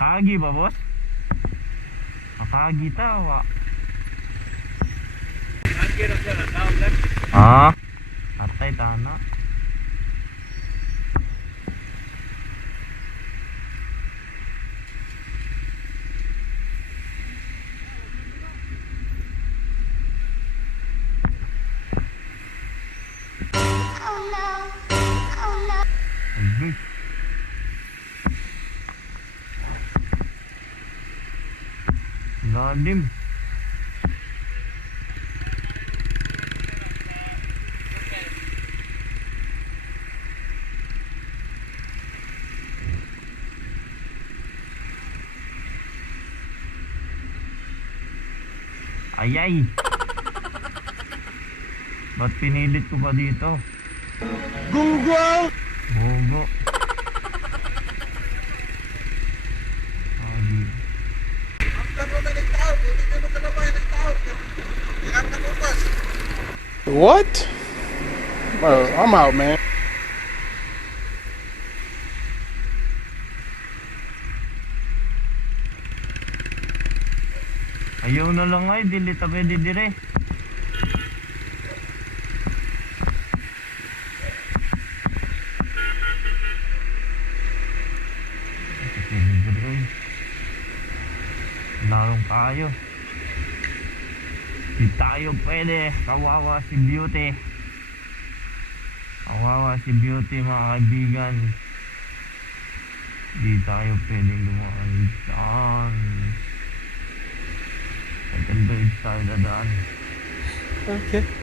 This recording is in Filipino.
Kagi ba, boss? Kagi tawa. Ah, atay tana. Ay, lalim. Ayay. Ba't pinilit ko pa dito? Gugo! Gugo. What? Bro, I'm out, man. Ayaw na lang ay, dili tabi di dire. Larong tayo. Di tayo pwede. Kawawa si Beauty. Kawawa si Beauty, mga kaibigan. Di tayo pwedeng dumaan dyan. Second bridge tayo dadaan. Okay.